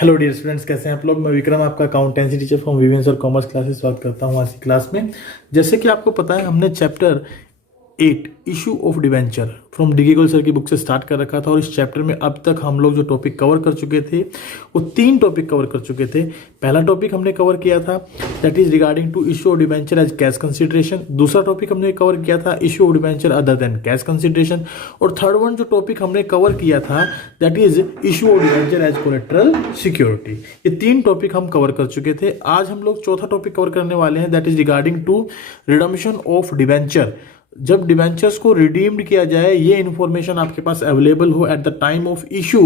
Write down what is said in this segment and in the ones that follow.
Hello dear students, कैसे हैं आप लोग। मैं विक्रम, आपका अकाउंटेंसी टीचर फ्रॉम विवेंस और कॉमर्स क्लासेस स्वागत करता हूं आज की क्लास में। जैसे कि आपको पता है, हमने chapter 8 issue of debenture from D Goyal sir की बुक से स्टार्ट कर रखा था और इस चैप्टर में अब तक हम लोग जो टॉपिक कवर कर चुके थे वो 3 टॉपिक कवर कर चुके थे। पहला टॉपिक हमने कवर किया था that is regarding to issue of debenture as cash consideration. दूसरा टॉपिक हमने कवर किया था issue of debenture other than cash consideration. और थर्ड वन जो टॉपिक हमने कवर किया था that is issue of debenture as collateral security. ये 3 टॉपिक हम कवर कर चुके थे। आज हम लोग चौथा टॉपिक कवर करने वाले हैं that is regarding to redemption of debenture. जब डिवेंचर्स को रिडीम्ड किया जाए, ये इंफॉर्मेशन आपके पास अवेलेबल हो at the time of issue,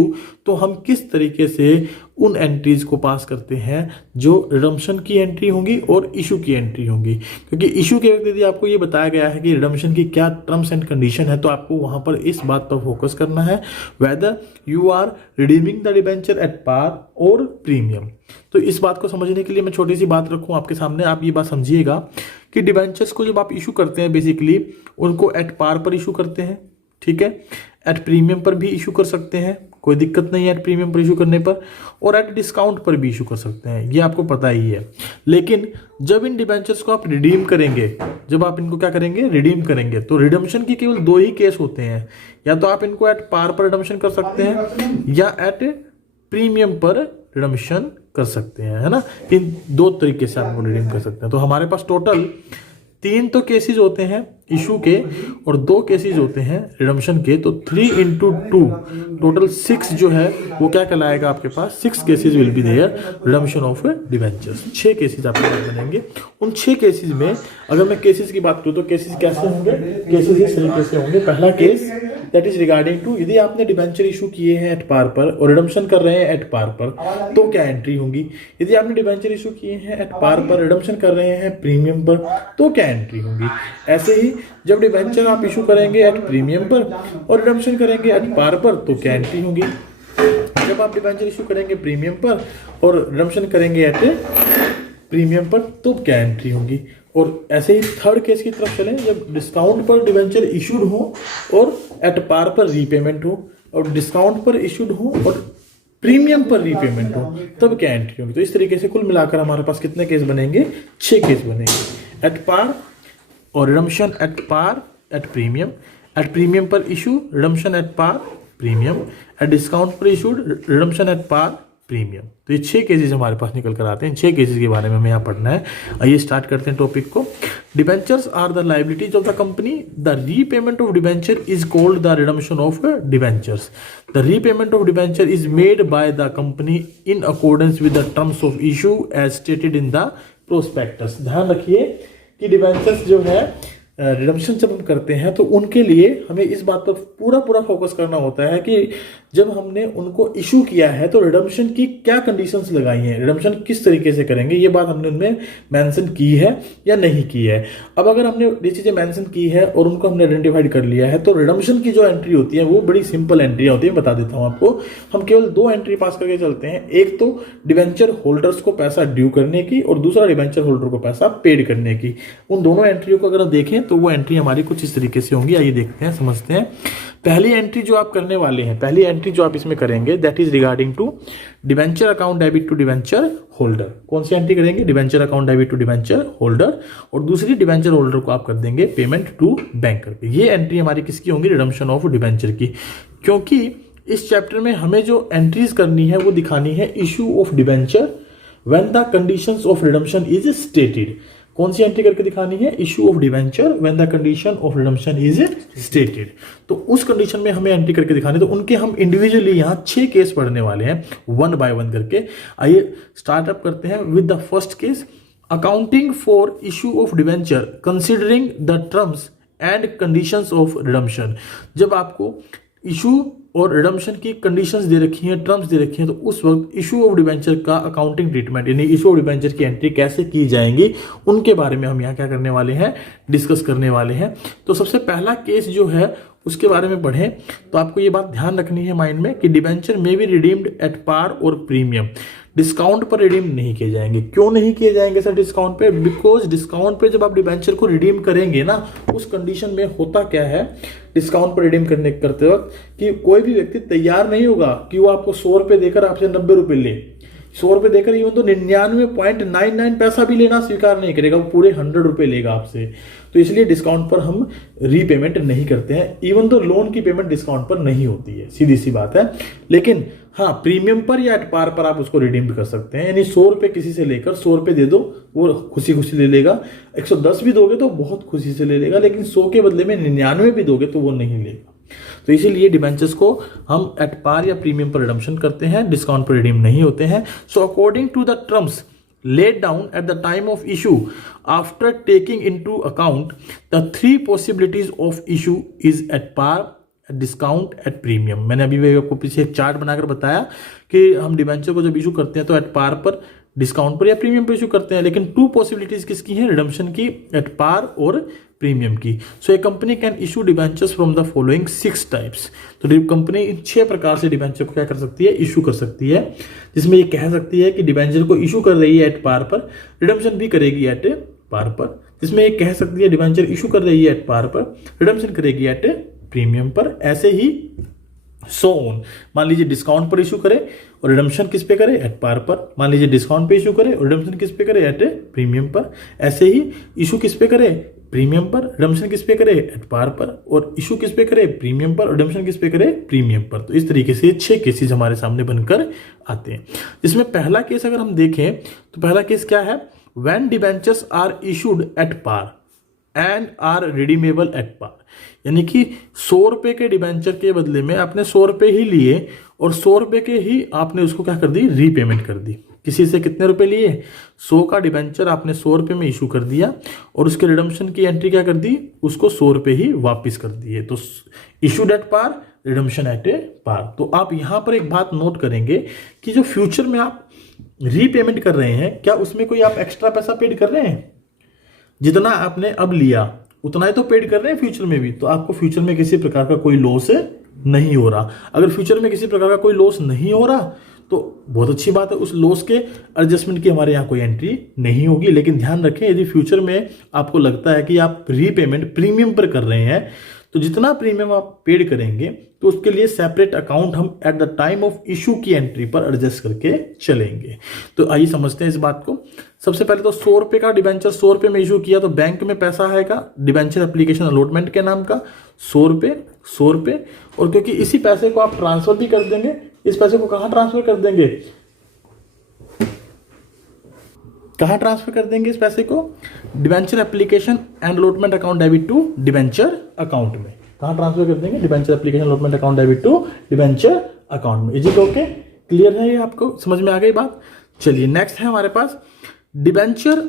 तो हम किस तरीके से उन एंट्रीज को पास करते हैं जो रिडम्पशन की एंट्री होंगी और इशू की एंट्री होंगी। क्योंकि इशू के वक्त यदि आपको ये बताया गया है कि रिडम्पशन की क्या टर्म्स एंड कंडीशन है, तो आपको वहां पर इस बात पर फोकस करना है whether you are redeeming the debenture at par और प्रीमियम। तो इस बात को समझने के लिए मैं छोटी सी बात रखूं आपके सामने। आप ये बात समझिएगा कि डिवेंचर्स को जब आप इशू करते हैं, बेसिकली उनको एट पार पर इशू करते हैं, ठीक है। एट प्रीमियम पर भी इशू कर सकते हैं, कोई दिक्कत नहीं है एट प्रीमियम पर इशू करने पर, और एट डिस्काउंट पर भी इशू कर सकते हैं, ये आपको पता ही है। लेकिन जब इन डिवेंचर्स को आप रिडीम करेंगे, जब आप इनको क्या करेंगे, रिडीम करेंगे, तो रिडम्पशन की केवल 2 ही केस होते हैं। या तो आप इनको एट पार पर रिडम्पशन कर सकते हैं या एट प्रीमियम पर रिडम्पशन कर सकते हैं, है ना। इन 2 तरीके से आप रिडीम कर सकते हैं। तो हमारे पास टोटल 3 तो केसेस होते हैं इशू के और 2 केसेस होते हैं रिडम्पशन के। तो 3 × 2 टोटल 6 जो है वो क्या कहलाएगा आपके पास, 6 cases will be there redemption of debentures. 6 cases आपके पास बनेंगे। उन 6 केसेस में अगर मैं केसेस की बात करूं तो केसेस कैसे होंगे, केसेस इस तरीके से होंगे। पहला case that is regarding to यदि आपने डिवेंचर इशू किए हैं एट पार पर और रिडम्पशन कर रहे हैं एट पार पर, तो क्या एंट्री होंगी। यदि आपने डिवेंचर इशू किए हैं एट पार पर, रिडम्पशन कर रहे हैं प्रीमियम पर, तो क्या एंट्री होंगी। ऐसे ही जब डिवेंचर आप इशू करेंगे एट प्रीमियम पर और रिडम्पशन करेंगे एट पार पर, तो क्या एंट्री होगी। जब आप डिवेंचर इशू करेंगे प्रीमियम पर और रिडम्पशन करेंगे एट प्रीमियम पर, तो क्या एंट्री होगी। और ऐसे ही थर्ड केस की तरफ चलें, जब डिस्काउंट पर डिवेंचर इशूड हो और एट पार पर रीपेमेंट हो, और डिस्काउंट पर इशूड हो और प्रीमियम पर रीपेमेंट हो, तब क्या एंट्री होगी। तो इस तरीके से कुल मिलाकर हमारे पास कितने केस बनेंगे, 6 केस बनेंगे। एट पार और redemption at par at premium पर issue, redemption at par premium, at discount पर issued, redemption at par premium. तो ये 6 केसेस हमारे पास निकल कर आते हैं। 6 केसेस के बारे में हमें यहाँ पढ़ना है। आइए स्टार्ट करते हैं टॉपिक को। Debentures are the liabilities of the company. The repayment of debenture is called the redemption of debentures. The repayment of debenture is made by the company in accordance with the terms of issue as stated in the prospectus. ध्यान रखिए कि debentures जो है redemption जब हम करते हैं तो उनके लिए हमें इस बात पर पूरा फोकस करना होता है कि जब हमने उनको इशू किया है तो रिडम्पशन की क्या कंडीशंस लगाई हैं, रिडम्पशन किस तरीके से करेंगे, ये बात हमने उनमें मेंशन की है या नहीं की है। अब अगर हमने ये चीजें मेंशन की है और उनको हमने आइडेंटिफाइड कर लिया है, तो रिडम्पशन की जो एंट्री होती है वो बड़ी सिंपल एंट्री होती है। बता देता हूं आपको, हम केवल 2 एंट्री पास करके चलते हैं। एक तो डिवेंचर होल्डर्स को पैसा ड्यू करने की और दूसरा डिवेंचर होल्डर को पैसा पेड करने की। उन दोनों एंट्रियों को अगर हम देखें तो वो एंट्री हमारी कुछ इस तरीके से होंगी। आइए देखते हैं, समझते हैं। पहली एंट्री जो आप करने वाले हैं, पहली एंट्री जो आप इसमें करेंगे that is regarding to debenture account debit to debenture holder. कौन सी एंट्री करेंगे, debenture account debit to debenture holder, और दूसरी डिवेंचर होल्डर को आप कर देंगे पेमेंट टू बैंकर। ये एंट्री हमारी किसकी होंगी, रिडम्पशन ऑफ डिवेंचर की। क्योंकि इस चैप्टर में हमें जो एंट्रीज करनी है वो दिखानी है issue of debenture when the conditions of redemption is stated. कौन सी एंट्री करके दिखानी है, issue of debenture when the condition of redemption is stated. तो उस कंडीशन में हमें एंट्री करके दिखानी, तो उनके हम इंडिविजुअली यहाँ 6 केस पढ़ने वाले हैं 1 बाय 1 करके। आइए स्टार्टअप करते हैं with the first case, accounting for issue of debenture considering the terms and conditions of redemption. जब आपको इशू और रिडम्पशन की कंडीशंस दे रखी हैं, टर्म्स दे रखी हैं, तो उस वक्त इशू ऑफ डिवेंचर का अकाउंटिंग ट्रीटमेंट यानी इशू ऑफ डिवेंचर की एंट्री कैसे की जाएंगी, उनके बारे में हम यहाँ क्या करने वाले हैं, डिस्कस करने वाले हैं। तो सबसे पहला केस जो है उसके बारे में पढ़ें तो आपको ये बात ध्यान रखनी है माइंड में कि debenture may be redeemed at par और प्रीमियम, डिस्काउंट पर रिडीम नहीं किए जाएंगे। क्यों नहीं किए जाएंगे सर डिस्काउंट पे? बिकॉज डिस्काउंट पे जब आप डिबेंचर को रिडीम करेंगे ना, उस कंडीशन में होता क्या है डिस्काउंट पर रिडीम करते वक्त कि कोई भी व्यक्ति तैयार नहीं होगा कि वो आपको 100 रुपए देकर आपसे 90 रुपए ले। 100 रुपए देकर इवन तो 99.99 पैसा भी लेना स्वीकार नहीं करेगा, वो पूरे 100 रुपए लेगा आपसे। तो इसलिए डिस्काउंट पर हम रीपेमेंट नहीं करते हैं, इवन तो लोन की पेमेंट डिस्काउंट पर नहीं होती है, सीधी सी बात है। लेकिन हाँ, प्रीमियम पर या एट पार पर आप उसको रिडीम कर सकते हैं। यानी 100 रुपए किसी से लेकर 100 रुपए दे दो, वो खुशी खुशी ले लेगा। 110 भी दोगे तो बहुत खुशी से ले लेगा, लेकिन 100 के बदले में 99 भी दोगे तो वो नहीं लेगा। तो इसीलिए डिबेंचर्स को हम एट पार या प्रीमियम पर रिडम्पशन करते हैं, डिस्काउंट पर रिडीम नहीं होते हैं। So according to the terms laid down at the time of issue, after taking into account the 3 possibilities of issue is at par, discount at premium. मैंने अभी आपको पीछे एक चार्ट बनाकर बताया कि हम डिबेंचर को जब इशू करते हैं तो एट पार पर, डिस्काउंट पर या प्रीमियम पर इशू करते हैं। लेकिन 2 पॉसिबिलिटीज किसकी हैं? रिडम्पशन की, एट पार और प्रीमियम की। So a company can issue debentures from the following 6 types. तो कंपनी इन 6 प्रकार से डिबेंचर को क्या कर सकती है? इशू कर सकती है, जिसमें ये कह सकती है कि डिबेंचर को इशू कर रही है एट पार पर, रिडम्पशन भी करेगी एट पार पर। जिसमें ये कह सकती है डिबेंचर इशू कर रही है एट पार पर, रिडम्पशन करेगी एट प्रीमियम पर। ऐसे ही सो ऑन। मान लीजिए डिस्काउंट पर इशू करे और रिडम्पशन किस पे करे? एट पार पर। मान लीजिए डिस्काउंट पे इशू करे और रिडम्पशन किस पे करे? एट प्रीमियम पर। ऐसे ही इशू किस पे करे? प्रीमियम पर। रिडम्पशन किस पे करे? एट पार पर। और इशू किस पे करे? प्रीमियम पर। रिडम्पशन किस पे करे? प्रीमियम पर। तो इस तरीके से 6 केसेस हमारे सामने बनकर आते हैं। इसमें पहला केस अगर हम देखें तो पहला केस क्या है? When debentures are issued at par and are redeemable at par. यानी कि 100 रुपए के डिबेंचर के बदले में आपने 100 रुपए ही लिए और 100 रुपए के ही आपने उसको क्या कर दी? रीपेमेंट कर दी। किसी से कितने रुपए लिए? 100 का डिबेंचर आपने 100 रुपए में इशू कर दिया और उसके रिडम्पशन की एंट्री क्या कर दी? उसको 100 रुपए ही वापिस कर दिए। तो issued at par, redemption at par. तो आप यहां पर एक बात नोट करेंगे कि जो फ्यूचर में आप रीपेमेंट कर रहे हैं, क्या उसमें कोई आप एक्स्ट्रा पैसा पेड कर रहे हैं? जितना आपने अब लिया उतना ही तो पेड कर रहे हैं फ्यूचर में भी। तो आपको फ्यूचर में किसी प्रकार का कोई लॉस नहीं हो रहा। अगर फ्यूचर में किसी प्रकार का कोई लॉस नहीं हो रहा तो बहुत अच्छी बात है, उस लॉस के एडजस्टमेंट की हमारे यहाँ कोई एंट्री नहीं होगी। लेकिन ध्यान रखें, यदि फ्यूचर में आपको लगता है कि आप रीपेमेंट प्रीमियम पर कर रहे हैं तो जितना प्रीमियम आप पेड करेंगे तो उसके लिए सेपरेट अकाउंट हम eight the time of issue की एंट्री पर एडजस्ट करके चलेंगे। तो आइए समझते हैं इस बात को। सबसे पहले तो 100 रुपए का डिबेंचर 100 रुपए में इशू किया तो बैंक में पैसा आएगा डिबेंचर एप्लीकेशन अलॉटमेंट के नाम का 100 रुपए। और क्योंकि इसी पैसे को आप ट्रांसफर भी कर देंगे, इस पैसे को कहां ट्रांसफर कर देंगे? कहां ट्रांसफर कर देंगे इस पैसे को? Debenture application and allotment account debit to debenture account में। कहां ट्रांसफर कर देंगे? Debenture application allotment account debit to debenture account में। Is it okay? क्लियर है ये? आपको समझ में आ गई बात? चलिए नेक्स्ट है हमारे पास डिबेंचर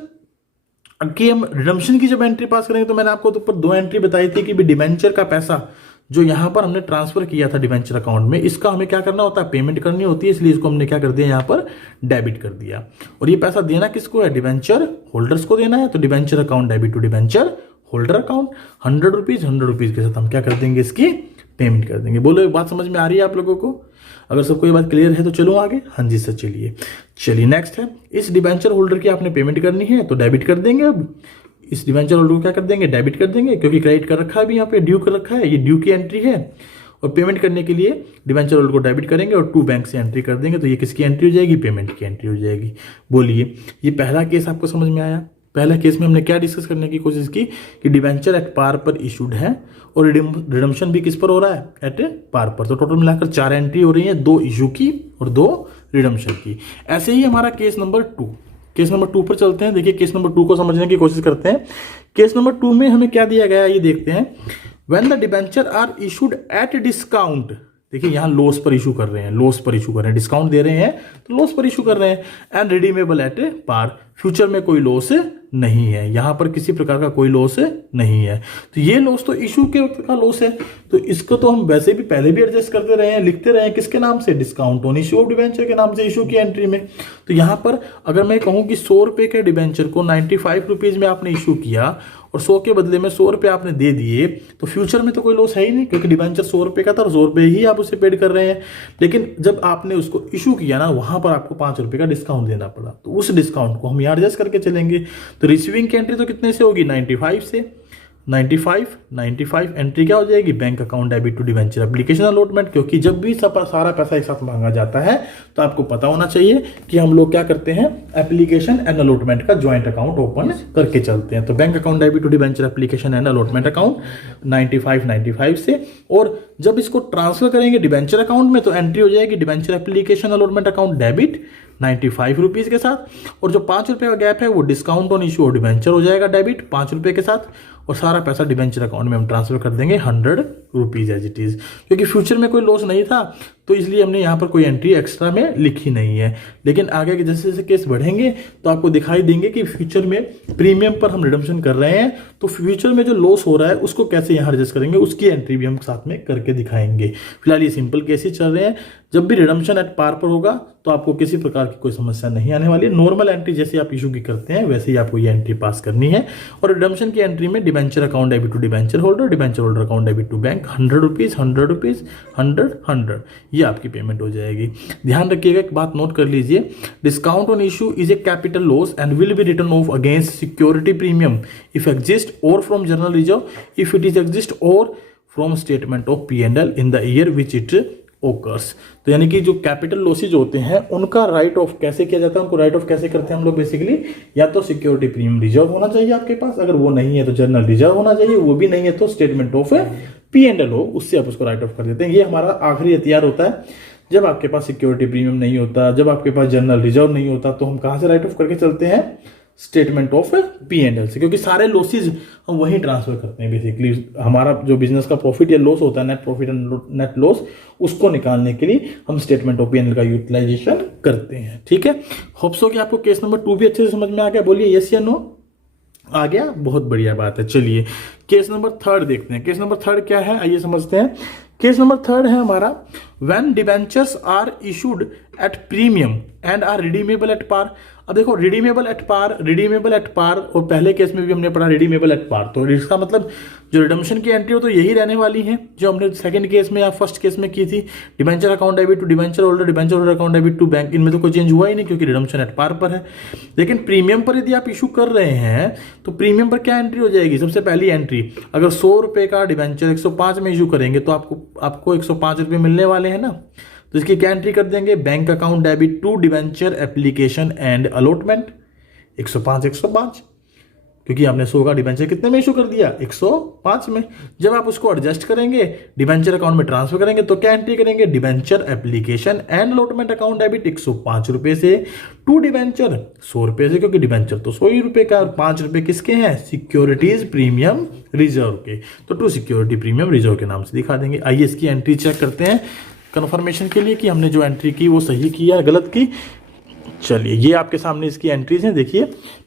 की हम रिडम्पशन की जब एंट्री पास करेंगे तो मैंने आपको तो ऊपर 2 एंट्री बताई थी कि डिबेंचर का पैसा जो यहां पर हमने ट्रांसफर किया था डिबेंचर अकाउंट में, इसका हमें क्या करना होता है? पेमेंट करनी होती है। इसलिए इसको हमने क्या कर दिया? यहां पर डेबिट कर दिया। और ये पैसा देना किसको है? डिबेंचर होल्डर्स को देना है। तो debenture account debit to debenture holder account 100 rupees के साथ हम क्या कर देंगे? इसकी पेमेंट कर देंगे। बोलो, एक बात समझ में आ रही है आप लोगों को? अगर सबको ये बात क्लियर है तो चलो आगे। हाँ जी सर, चलिए नेक्स्ट है, इस डिबेंचर होल्डर की आपने पेमेंट करनी है तो डेबिट कर देंगे। अब इस डिबेंचर होल्डर को क्या कर देंगे? डेबिट कर देंगे, क्योंकि क्रेडिट कर रखा है अभी यहाँ पे, ड्यू कर रखा है, ये ड्यू की एंट्री है। और पेमेंट करने के लिए डिबेंचर होल्डर को डेबिट करेंगे और 2 बैंक से एंट्री कर देंगे। तो ये किसकी एंट्री हो जाएगी? पेमेंट की एंट्री हो जाएगी। बोलिए, ये पहला केस आपको समझ में आया? पहला केस में हमने क्या डिस्कस करने की कोशिश की कि डिबेंचर एट पार पर इशूड है और रिडम्पशन भी किस पर हो रहा है? एट पार पर। तो टोटल मिलाकर 4 एंट्री हो रही है, 2 इशू की और 2 रिडम्पशन की। ऐसे ही हमारा केस नंबर 2 पर चलते हैं। देखिए केस नंबर 2 को समझने की कोशिश करते हैं। केस नंबर 2 में हमें क्या दिया गया है ये देखते हैं। When the debenture are issued at discount, देखिए यहां लॉस पर इशू कर रहे हैं, डिस्काउंट दे रहे हैं तो लॉस पर इशू कर रहे हैं। And redeemable at par, future में कोई लॉस नहीं है, यहां पर किसी प्रकार का कोई लॉस नहीं है। तो ये लॉस तो इशू के वक्त का लॉस है, तो इसको तो हम वैसे भी पहले भी एडजस्ट करते रहे हैं, लिखते रहे हैं किसके नाम से? Discount on issue of debenture के नाम से इशू की एंट्री में। तो यहां पर अगर मैं कहूं कि 100 रुपए के डिबेंचर को 95 रुपीज में आपने इशू किया और 100 के बदले में 100 रुपये आपने दे दिए, तो फ्यूचर में तो कोई लॉस है ही नहीं, क्योंकि डिबेंचर 100 रुपये का था और 100 रुपये ही आप उसे पेड कर रहे हैं। लेकिन जब आपने उसको इशू किया ना, वहां पर आपको 5 रुपये का डिस्काउंट देना पड़ा, तो उस डिस्काउंट को हम यहाँ एडजस्ट करके चलेंगे। तो रिसीविंग की एंट्री तो कितने से होगी, 95 से। 95 एंट्री क्या हो जाएगी, bank account debit to debenture application allotment, क्योंकि जब भी सारा पैसा एक साथ मांगा जाता है तो आपको पता होना चाहिए कि हम लोग क्या करते हैं, एप्लीकेशन एंड अलॉटमेंट का ज्वाइंट अकाउंट ओपन करके चलते हैं। तो bank account debit to debenture application and allotment account 95 से, और जब इसको ट्रांसफर करेंगे डिवेंचर अकाउंट में तो एंट्री हो जाएगी debenture application allotment account debit 95 rupees के साथ, और जो 5 रुपए का गैप है वो डिस्काउंट ऑन इशू और डिवेंचर हो जाएगा डेबिट 5 रुपए के साथ, और सारा पैसा डिवेंचर अकाउंट में हम ट्रांसफर कर देंगे 100 रुपीज एज इट इज, क्योंकि फ्यूचर में कोई लॉस नहीं था तो इसलिए हमने यहाँ पर कोई एंट्री एक्स्ट्रा में लिखी नहीं है। लेकिन आगे के जैसे जैसे केस बढ़ेंगे तो आपको दिखाई देंगे कि फ्यूचर में प्रीमियम पर हम रिडम्पशन कर रहे हैं, तो फ्यूचर में जो लॉस हो रहा है उसको कैसे यहाँ एडजस्ट करेंगे, उसकी एंट्री भी हम साथ में करके दिखाएंगे। फिलहाल ये सिंपल केस ही चल रहे हैं। जब भी रिडम्पशन एट पार पर होगा तो आपको किसी प्रकार की कोई समस्या नहीं आने वाली है। नॉर्मल एंट्री जैसे आप इशू की करते हैं वैसे ही आपको ये एंट्री पास करनी है। और रिडम्पशन की एंट्री में debenture account debit to debenture holder, debenture holder account debit to bank 100 rupees 100 rupees 100 ये आपकी पेमेंट हो जाएगी। ध्यान रखिएगा, एक बात नोट कर लीजिए, discount on issue is a capital loss and will be written off against security premium if exist और from general reserve if it is exist और from statement of P&L in the year which it occurs. तो यानी कि जो capital losses होते हैं उनका right of कैसे किया जाता है, उनको राइट ऑफ कैसे करते हैं हम लोग, बेसिकली या तो सिक्योरिटी प्रीमियम रिजर्व होना चाहिए आपके पास, अगर वो नहीं है तो जनरल रिजर्व होना चाहिए, वो भी नहीं है तो स्टेटमेंट ऑफ P&L हो, उससे आप उसको राइट ऑफ कर देते हैं। ये हमारा आखिरी हथियार होता है जब आपके पास सिक्योरिटी प्रीमियम नहीं होता, जब आपके पास जनरल रिजर्व नहीं होता, तो हम कहां से राइट ऑफ करके चलते हैं, स्टेटमेंट ऑफ P&L से, क्योंकि सारे लॉसेज हम वहीं ट्रांसफर करते हैं। बेसिकली हमारा जो बिजनेस का प्रॉफिट या लॉस होता है, net profit and net loss, उसको निकालने के लिए हम स्टेटमेंट ऑफ P&L का यूटिलाइजेशन करते हैं। ठीक है, होप सो कि आपको केस नंबर 2 भी अच्छे से समझ में आ गया। बोलिए यस या नो, आ गया, बहुत बढ़िया बात है। चलिए केस नंबर 3 देखते हैं। केस नंबर 3 क्या है, आइए समझते हैं। केस नंबर 3 है हमारा, when debentures are issued at premium and are redeemable at par. अब देखो, रिडीमेबल एट पार, और पहले केस में भी हमने पढ़ा रिडीमेबल एट पार, तो इसका मतलब जो रिडम्पशन की एंट्री हो तो यही रहने वाली है जो हमने सेकंड केस में या फर्स्ट केस में की थी। Debenture account debit to debenture holder, debenture holder account debit to bank, इनमें तो कोई चेंज हुआ ही नहीं क्योंकि रिडम्पशन एट पार पर है। लेकिन प्रीमियम पर यदि आप इशू कर रहे हैं तो प्रीमियम पर क्या एंट्री हो जाएगी, सबसे पहली एंट्री, अगर 100 रुपए का डिबेंचर 105 में इशू करेंगे तो आपको 105 रुपए मिलने वाले हैं ना, तो इसकी क्या एंट्री कर देंगे, bank account debit to debenture application and allotment 105, क्योंकि आपने 100 का डिबेंचर कितने में इशू कर दिया, 105 में। जब आप उसको एडजस्ट करेंगे, डिबेंचर अकाउंट में ट्रांसफर करेंगे, तो क्या एंट्री करेंगे, debenture application and allotment account debit 105 रुपए से टू डिबेंचर 100 रुपए से, क्योंकि डिबेंचर तो 100 ही रुपए का, और 5 रुपए किसके हैं, सिक्योरिटीज प्रीमियम रिजर्व के, तो टू सिक्योरिटी प्रीमियम रिजर्व के नाम से दिखा देंगे। आइए इसकी एंट्री चेक करते हैं कंफर्मेशन के लिए कि हमने जो एंट्री की वो सही की या गलत की। चलिए ये आपके सामने इसकी एंट्रीज हैं, देखिए।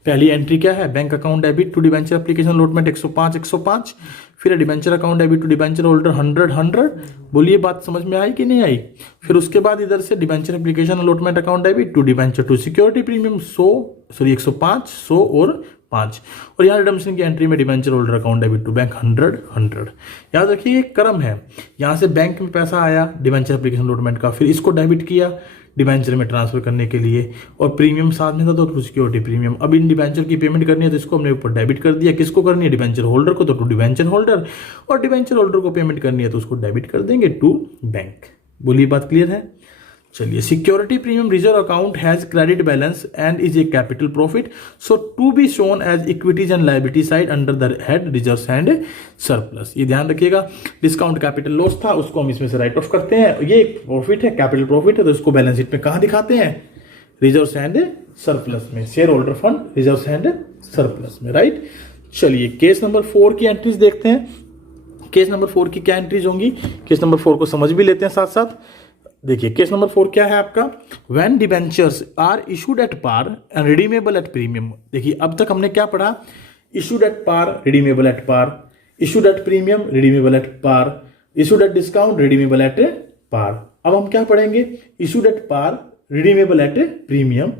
पहली एंट्री क्या है, bank account debit to debenture application allotment 105, फिर debenture account debit to debenture holder 100। बोलिए बात समझ में आई कि नहीं आई। फिर उसके बाद इधर से debenture application allotment account debit to debenture to security premium 105, 100 और 5, और यहाँ रिडम्पशन की एंट्री में debenture holder account debit to bank 100। याद रखिए ये क्रम है, यहाँ से बैंक में पैसा आया डिबेंचर एप्लीकेशन अलॉटमेंट का, फिर इसको डेबिट किया डिबेंचर में ट्रांसफर करने के लिए, और प्रीमियम साथ में था तो टू सिक्योरिटी प्रीमियम। अब इन डिबेंचर की पेमेंट करनी है तो इसको हमने ऊपर डेबिट कर दिया, किसको करनी है, डिबेंचर होल्डर को, तो टू डिबेंचर होल्डर, और डिबेंचर होल्डर को पेमेंट करनी है तो उसको डेबिट कर देंगे टू बैंक। बोलिए बात क्लियर है। चलिए, security premium reserve account has credit balance and is a capital profit, so to be shown as equities and liability side under the head reserves and surplus. ये ध्यान रखिएगा, discount capital loss था उसको हम इसमें से राइट ऑफ करते हैं, ये प्रॉफिट है, कैपिटल प्रॉफिट है, तो इसको बैलेंस शीट में कहां दिखाते हैं, रिजर्व्स एंड सरप्लस में, share holder fund reserves and surplus में, राइट। चलिए केस नंबर 4 की एंट्रीज देखते हैं। केस नंबर 4 की क्या एंट्रीज होंगी, केस नंबर 4 को समझ भी लेते हैं साथ साथ। देखिए केस नंबर 4 क्या है आपका, when debentures are issued at par and redeemable at premium. देखिए अब तक हमने क्या पढ़ा, issued at par, redeemable at par, issued at premium, redeemable at par, issued at discount, redeemable at par. अब हम क्या पढ़ेंगे, issued at par, redeemable at premium,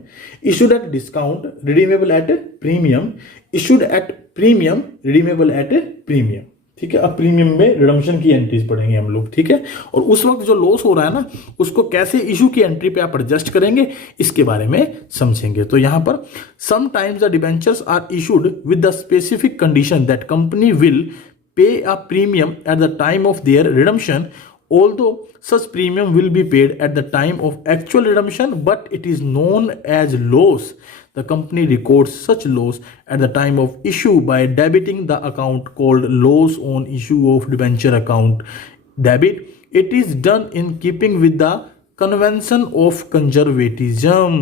issued at discount, redeemable at premium, issued at premium redeemable at premium, ठीक है। अब premium में redemption की entries पढ़ेंगे हम लोग, ठीक है। और उस वक्त जो लॉस हो रहा है ना, उसको कैसे इशू की एंट्री पे आप एडजस्ट करेंगे, इसके बारे में समझेंगे। तो यहां पर sometimes the debentures are issued with the specific condition that company will pay a premium at the time of their redemption, although such premium will be paid at the time of actual redemption, but it is known as loss. The company records such loss at the time of issue by debiting the account called loss on issue of debenture account debit. It is done in keeping with the convention of conservatism.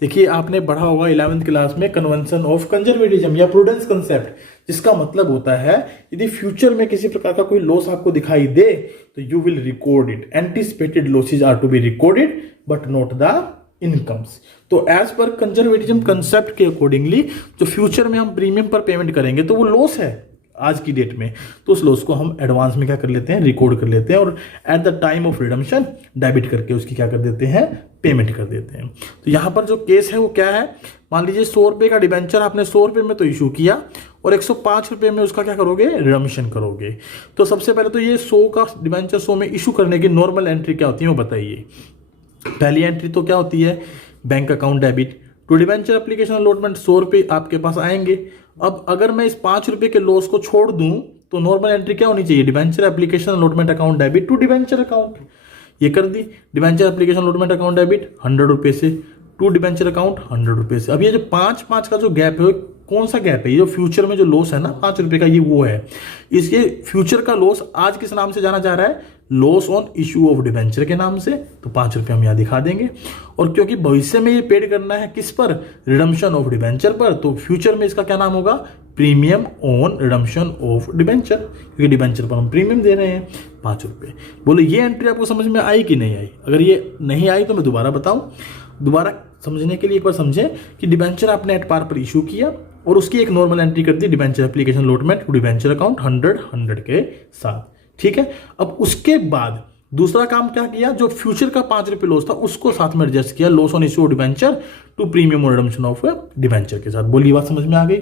देखिए आपने पढ़ा होगा 11th class में convention of conservatism या prudence concept, जिसका मतलब होता है यदि फ्यूचर में किसी प्रकार का कोई लॉस आपको दिखाई दे तो you will record it. Anticipated losses are to be recorded but not the incomes. तो एज पर कंजर्वेटिज्म कंसेप्ट के अकॉर्डिंगली जो फ्यूचर में हम प्रीमियम पर पेमेंट करेंगे तो वो लॉस है आज की डेट में, तो उस लॉस को हम एडवांस में क्या कर लेते हैं, रिकॉर्ड कर लेते हैं और eight the time of redemption debit करके उसकी क्या कर देते हैं, पेमेंट कर देते हैं। तो यहां पर जो केस है वो क्या है, मान लीजिए 100 रुपए का डिबेंचर आपने 100 रुपए में तो इशू किया और 105 रुपए में उसका क्या करोगे, रिडम्पशन करोगे। तो सबसे पहले तो ये 100 का डिबेंचर 100 में इशू करने की नॉर्मल एंट्री क्या होती है वो बताइए। पहली एंट्री तो क्या होती है, bank account debit to debenture application allotment 100 रुपए आपके पास आएंगे। अब अगर मैं इस 5 रुपए के लॉस को छोड़ दूं तो नॉर्मल एंट्री क्या होनी चाहिए, debenture application allotment account debit to debenture account, ये कर दी। Debenture application allotment account debit 100 रुपए से टू डिबेंचर अकाउंट 100 रुपए से। अब ये जो 5 का जो गैप है कौन सा गैप है, ये जो फ्यूचर में जो लॉस है ना 5 रुपए का, ये वो है। इसके फ्यूचर का लॉस आज किस नाम से जाना जा रहा है, loss on issue of debenture के नाम से, तो 5 रुपए हम यहां दिखा देंगे। और क्योंकि भविष्य में ये पेड करना है किस पर, रिडम्पशन ऑफ डिबेंचर पर, तो फ्यूचर में इसका क्या नाम होगा, premium on redemption of debenture, क्योंकि डिबेंचर पर हम प्रीमियम दे रहे हैं 5 रुपए। बोलो ये एंट्री आपको समझ में आई कि नहीं आई? अगर ये नहीं आई तो मैं दोबारा बताऊं, दोबारा समझने के लिए एक बार समझें कि डिबेंचर आपने एट पार पर इशू किया और उसकी एक नॉर्मल एंट्री कर दी, debenture application allotment to debenture account 100 के साथ, ठीक है। अब उसके बाद दूसरा काम क्या किया, जो फ्यूचर का 5 रुपए लॉस था उसको साथ में एडजस्ट किया, loss on issue of debenture to premium और रिडम्पशन ऑफ डिबेंचर के साथ। बोलिए बात समझ में आ गई?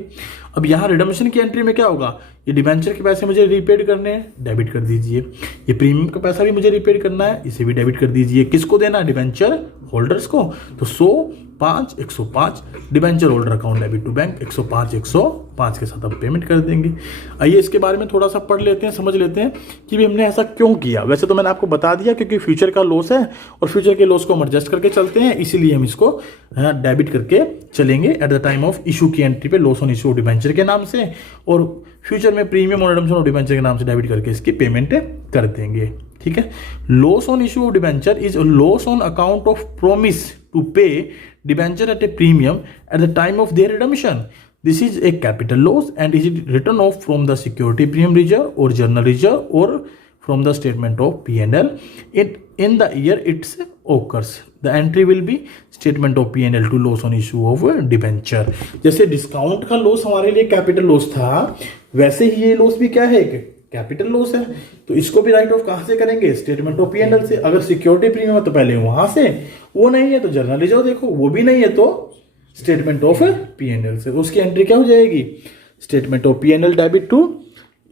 अब यहां रिडम्पशन की एंट्री में क्या होगा, ये डिबेंचर के पैसे मुझे रीपेड करने हैं, डेबिट कर दीजिए। ये प्रीमियम का पैसा भी मुझे रीपेड करना है, इसे भी डेबिट कर दीजिए। किसको देना है, डिबेंचर होल्डर्स को। तो 105 105 debenture holder account debit to bank 105 के साथ आप पेमेंट कर देंगे। आइए इसके बारे में थोड़ा सा पढ़ लेते हैं, समझ लेते हैं कि भी हमने ऐसा क्यों किया। वैसे तो मैंने आपको बता दिया क्योंकि फ्यूचर का लॉस है और फ्यूचर के लॉस को हम एडजस्ट करके चलते हैं, इसीलिए हम इसको डेबिट करके चलेंगे eight the time of issue की एंट्री पे, loss on issue of debenture के नाम से, और फ्यूचर में प्रीमियम और रिडम्पशन ऑफ डिबेंचर के नाम से डेबिट करके इसकी पेमेंट कर देंगे, ठीक है। Loss on issue of debenture is loss on account of promise to pay debenture at a premium at the time of their redemption. This is a capital loss and is written off from the security premium reserve or journal reserve or from the statement of P&L in the year it occurs. The entry will be statement of P&L to loss on issue of debenture. जैसे discount का loss हमारे लिए capital loss था, वैसे ही ये loss भी क्या है, कैपिटल लॉस है। तो इसको भी राइट ऑफ कहां से करेंगे, स्टेटमेंट ऑफ P&L से। अगर सिक्योरिटी प्रीमियम है तो पहले वहां से, वो नहीं है तो जर्नल रिजर्व देखो, वो भी नहीं है तो स्टेटमेंट ऑफ P&L से। उसकी एंट्री क्या हो जाएगी, statement of P&L debit to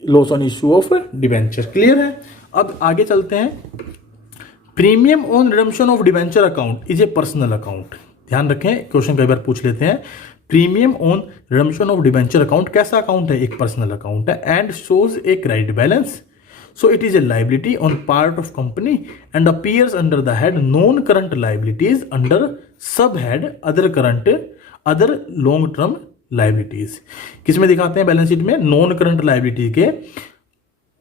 loss on issue of debenture. Clear है? अब आगे चलते हैं। Premium on redemption of debenture account is a personal account. ध्यान रखें, क्वेश्चन कई बार पूछ लेते हैं। Premium on redemption of debenture account कैसा अकाउंट है, एक पर्सनल अकाउंट है and shows a credit balance, so it is a liability on part of company and appears under the head non-current liabilities under subhead other long term liabilities। किसमें दिखाते हैं balance sheet में, non current liability के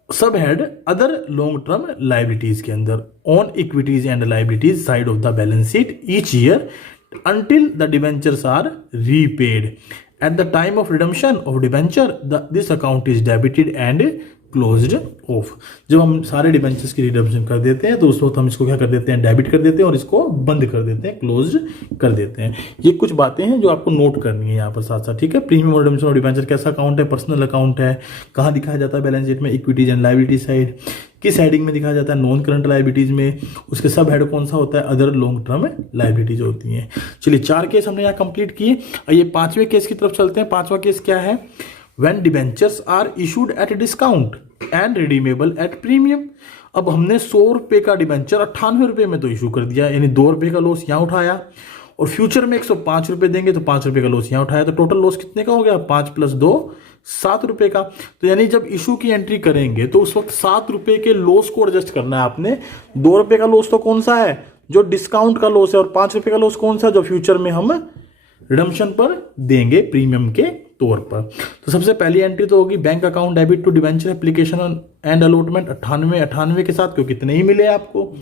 सब head other long term liabilities के अंदर, on equities and liabilities side of the balance sheet each year until the debentures are repaid. At the time of redemption of debenture, this account is debited and closed of. जब हम सारे debentures की redemption कर देते हैं तो उस वक्त हम इसको क्या कर देते हैं, डेबिट कर देते हैं और इसको बंद कर देते हैं, क्लोज्ड कर देते हैं। ये कुछ बातें हैं जो आपको नोट करनी है यहाँ पर साथ साथ, ठीक है। प्रीमियम और रिडम्पशन ऑफ डिबेंचर कैसा अकाउंट है, पर्सनल अकाउंट है। कहाँ दिखाया जाता है बैलेंस शीट में, इक्विटीज एंड लायबिलिटी साइड। किस हेडिंग में दिखाया जाता है, नॉन करंट लायबिलिटीज में। उसके सब हेड कौन सा होता है, अदर लॉन्ग टर्म लायबिलिटीज होती हैं। चलिए 4 केस हमने यहाँ कंप्लीट किए। ये 5वें केस की तरफ चलते हैं। 5वां केस क्या है, when debentures are issued at discount and redeemable at premium. अब हमने 100 रुपए का डिबेंचर 98 रुपए में तो इशू कर दिया, यानी 2 रुपए का लॉस यहाँ उठाया, और फ्यूचर में 105 रुपए देंगे तो 5 रुपए का लॉस यहाँ उठाया, तो टोटल लॉस कितने का हो गया, 5 + 2 7 रुपए का। तो यानी जब इशू की एंट्री करेंगे तो उस वक्त 7 रुपए के लॉस को एडजस्ट करना है आपने। 2 रुपए का लॉस तो कौन सा है, जो डिस्काउंट का लॉस है, और 5 रुपए का लॉस कौन सा, जो फ्यूचर में हम रिडम्पशन पर देंगे प्रीमियम के तौर पर। तो सबसे पहली एंट्री तो होगी bank account debit to debenture application and allotment 98 के साथ, क्योंकि कितने ही मिले आपको।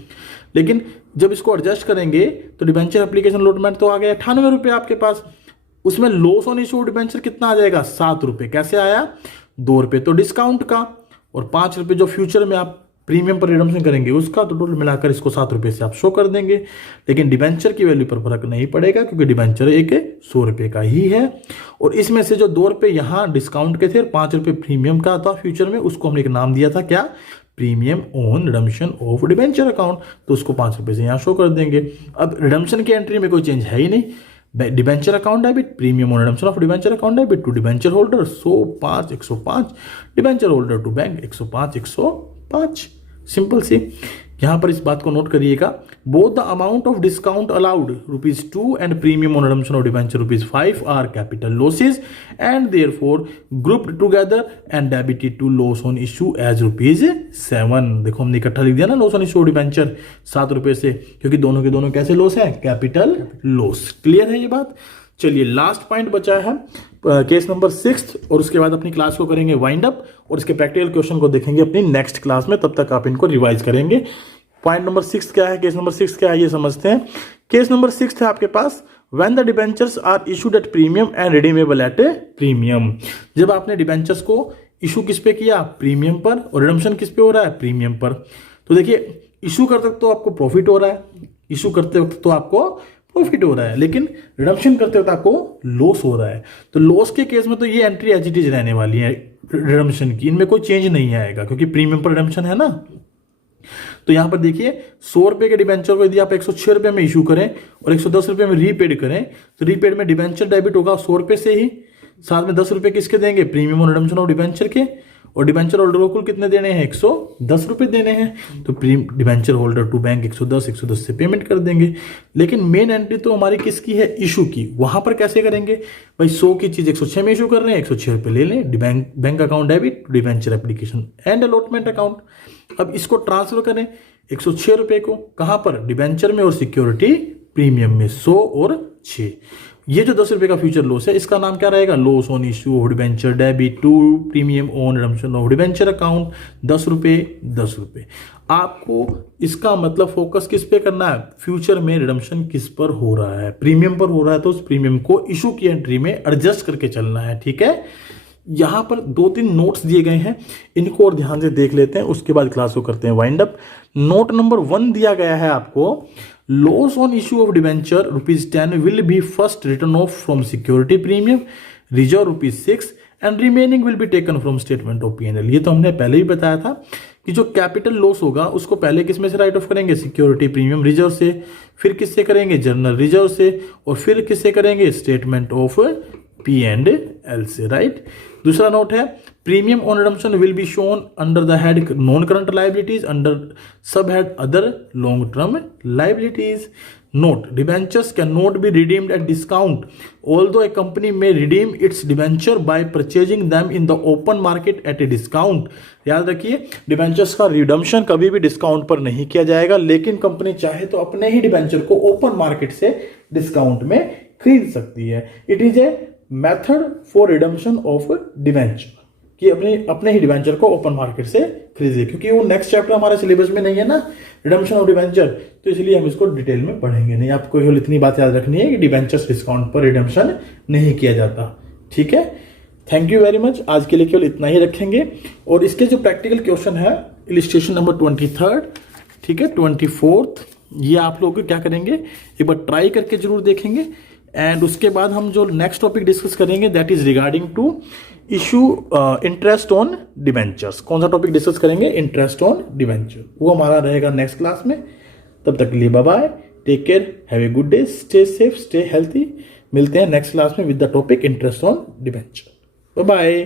लेकिन जब इसको एडजस्ट करेंगे तो डिबेंचर एप्लीकेशन अलॉटमेंट तो आ गया 98 रुपए आपके पास, उसमें लॉस ऑन इशू डिबेंचर कितना आ जाएगा, 7 रुपए। कैसे आया, 2 रुपए तो डिस्काउंट का और 5 रुपए जो फ्यूचर में आप प्रीमियम पर रिडम्पशन करेंगे उसका, तो टोटल मिलाकर इसको 7 रुपए से आप शो कर देंगे। लेकिन डिबेंचर की वैल्यू पर फर्क नहीं पड़ेगा, क्योंकि डिबेंचर एक 100 रुपए का ही है, और इसमें से जो 2 रुपए यहाँ डिस्काउंट के थे और 5 रुपए प्रीमियम का था फ्यूचर में, उसको हमने एक नाम दिया था क्या, premium on redemption of debenture account, तो उसको 5 रुपए से यहाँ शो कर देंगे। अब रिडम्पशन की एंट्री में कोई चेंज है ही नहीं, debenture account debit premium on redemption of debenture account debit to debenture holder 105 105, debenture holder to bank 105 105। Simple सी। यहां पर इस बात को नोट करिएगा, both the amount of discount allowed ₹2 and premium on redemption of debenture ₹5 are capital losses and therefore grouped together and debited to loss on issue as ₹7। देखो हमने इकट्ठा लिख दिया ना लॉस ऑन इशू डिबेंचर 7 रुपए से, क्योंकि दोनों के दोनों कैसे लॉस है, कैपिटल लॉस। क्लियर है ये बात। चलिए लास्ट पॉइंट बचा है केस नंबर 6, और उसके बाद अपनी क्लास को करेंगे वाइंड अप, और इसके प्रैक्टिकल क्वेश्चन को देखेंगे अपनी नेक्स्ट क्लास में, तब तक आप इनको रिवाइज करेंगे। पॉइंट नंबर 6 क्या है, केस नंबर 6 क्या है ये समझते हैं। केस नंबर 6 है आपके पास, when the debentures are issued at premium and redeemable at premium. जब आपने डिबेंचर्स को इशू किस पे किया, प्रीमियम पर, और रिडम्पशन किस पे हो रहा है, प्रीमियम पर। तो देखिए इशू करते वक्त तो आपको प्रॉफिट हो रहा है, इशू करते वक्त तो आपको प्रॉफिट हो रहा है, लेकिन रिडम्पशन करते वक्त आपको लॉस हो रहा है। तो लॉस के केस में तो ये एंट्री एज इट इज रहने वाली है रिडम्पशन की, इनमें कोई चेंज नहीं आएगा, क्योंकि प्रीमियम पर रिडम्पशन है ना। तो यहां पर देखिए 100 रुपए के डिबेंचर को यदि आप 106 रुपए में इशू करें और 110 रुपए में रीपेड करें, तो रीपेड में डिबेंचर डेबिट होगा 100 रुपए से ही, साथ में 10 रुपए किसके देंगे, premium on redemption of debenture के, और डिबेंचर होल्डर को कुल कितने देने हैं, 110 रुपए देने हैं। तो डिबेंचर होल्डर टू बैंक 110 से पेमेंट कर देंगे। लेकिन मेन एंट्री तो हमारी किसकी है, इशू की। वहां पर कैसे करेंगे भाई, 100 की चीज 106 में इशू कर रहे हैं, 106 रुपए ले लें, bank account debit debenture application and allotment account. अब इसको ट्रांसफर करें 106 रुपए को कहां पर, डिबेंचर में और सिक्योरिटी प्रीमियम में 100 और 6। ये जो 10 रुपए का फ्यूचर लॉस है, इसका नाम क्या रहेगा, loss on issue of debenture debit to premium on redemption of debenture account 10 रुपए 10 रुपए। आपको इसका मतलब फोकस किस पे करना है, फ्यूचर में रिडम्पशन किस पर हो रहा है, प्रीमियम पर हो रहा है, तो उस प्रीमियम को इशू की एंट्री में एडजस्ट करके चलना है। ठीक है, यहां पर 2-3 नोट्स दिए गए हैं, इनको और ध्यान से देख लेते हैं, उसके बाद क्लास को करते हैं वाइंड अप। नोट नंबर 1 दिया गया है आपको, loss on issue of debenture ₹10 will be first return of from security premium, reserve ₹6 and remaining will be taken from statement of P&L। ये तो हमने पहले ही बताया था कि जो कैपिटल लॉस होगा उसको पहले किस में से राइट ऑफ करेंगे, सिक्योरिटी प्रीमियम रिजर्व से, फिर किससे करेंगे, जर्नल रिजर्व से, और फिर किससे करेंगे, स्टेटमेंट ऑफ P&L से। राइट। दूसरा नोट है, premium on redemption will be shown under the head non current liabilities under sub head other long term liabilities. Note, debentures cannot be redeemed at discount, although a company may redeem its debenture by purchasing them in the open market at a discount। याद रखिए, debentures का redemption कभी भी discount पर नहीं किया जाएगा, लेकिन कंपनी चाहे तो अपने ही डिबेंचर को ओपन मार्केट से डिस्काउंट में खरीद सकती है। It is a method for redemption of debenture, कि अपने ही डिबेंचर को ओपन मार्केट से खरीदे, क्योंकि वो नेक्स्ट चैप्टर हमारे सिलेबस में नहीं है ना, रिडम्पशन ऑफ डिबेंचर, तो इसलिए हम इसको डिटेल में पढ़ेंगे नहीं। आपको केवल इतनी बात याद रखनी है कि डिबेंचर्स डिस्काउंट पर रिडम्पशन नहीं किया जाता। ठीक है, थैंक यू वेरी मच। आज के लिए केवल इतना ही रखेंगे, और इसके जो प्रैक्टिकल क्वेश्चन है इलिस्ट्रेशन नंबर 23, ठीक है, 24, ये आप लोग क्या करेंगे, एक बार ट्राई करके जरूर देखेंगे। एंड उसके बाद हम जो नेक्स्ट टॉपिक डिस्कस करेंगे that is regarding to issue interest on debentures. कौन सा टॉपिक डिस्कस करेंगे, इंटरेस्ट ऑन डिबेंचर, वो हमारा रहेगा नेक्स्ट क्लास में। तब तक के लिए bye bye, take care, have a good day, stay safe, stay healthy. मिलते हैं नेक्स्ट क्लास में with the topic interest on debenture. Bye bye.